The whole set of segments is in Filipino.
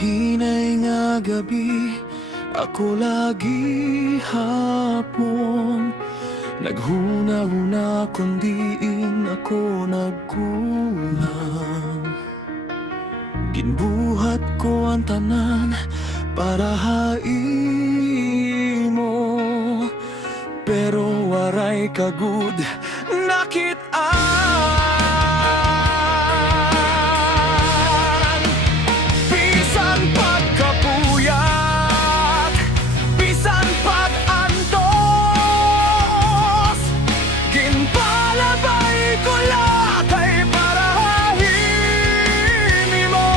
Mahinay nga gabi, ako lagi hapon. Naghuna-huna kundiin ako nagkulang. Ginbuhat ko ang tanan para haimo, pero waray kagud nakit-an. Bisan pagkapuyat, bisan pag-antos, ginpalabay ko latay para hahimi mo.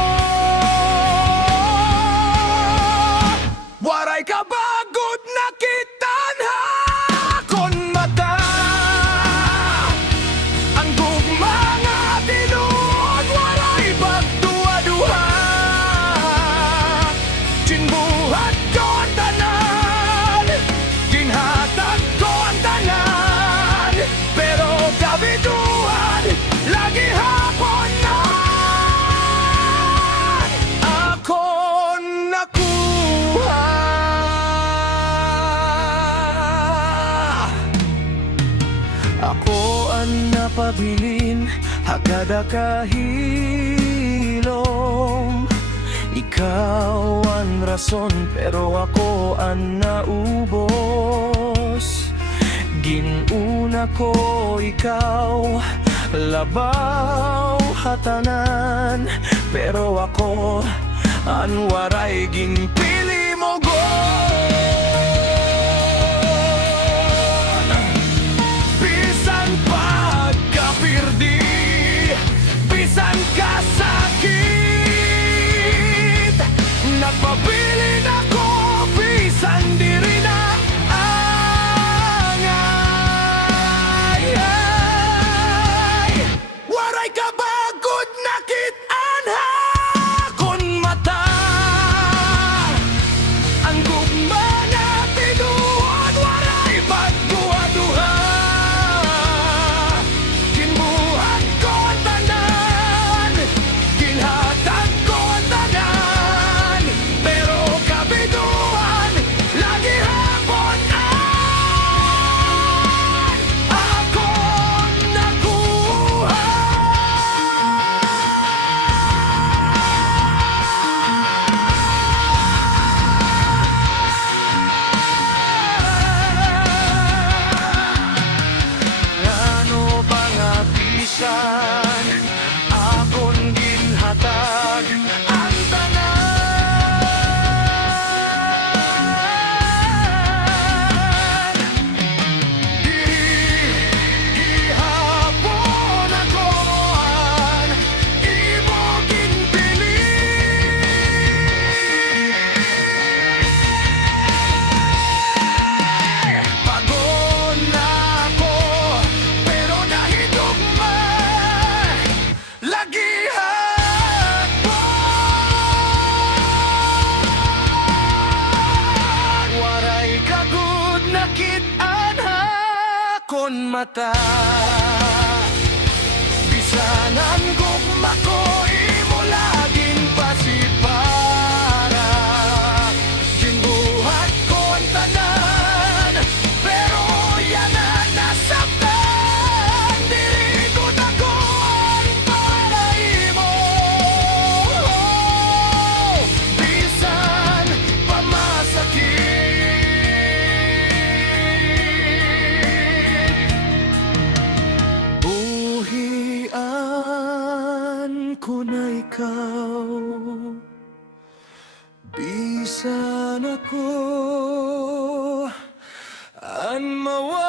Waray kabagod nakitan kon mata. Ang gugma nga tinuod, waray pagduwa-duha. Ginbuhat ko ang tanan, ginhatag ko ang tanan, pero kabituan lagi hapon na ako nakuha. Ako ang napabilin, hagada kahilom. Ikaw ang rason, pero ako ang naubos. Ginuna ko ikaw, labaw hatanan, pero ako ang waray ginpili mo gon. Bisan pagkapirdi, bisan kasakit, nagpabilin ako, bisan diri na angay. Waray kabagod nakit-an kon mata. Ang gugma na tinuod, waray pagduwa-duha. Ginbuhat ko ang tanan, ginhatag ko ang tanan, pero kabituan lagi hapon ako nakuha. Ano ba nga bisan akong ginhatag ang tanan? Gihapon ako ang imo ginpili. Pagod na ako, pero nahigugma lagi hapon. Waray kagud nakit-an kon mata. Bisan ang gugma ko, imo laging pasipara. Ginbuhat ko ang tanan, pero yan na nasaktan. Dili ko dakuan para imo, bisan pa masakit. Buhian ko na ikaw, bisan ako ang mawa.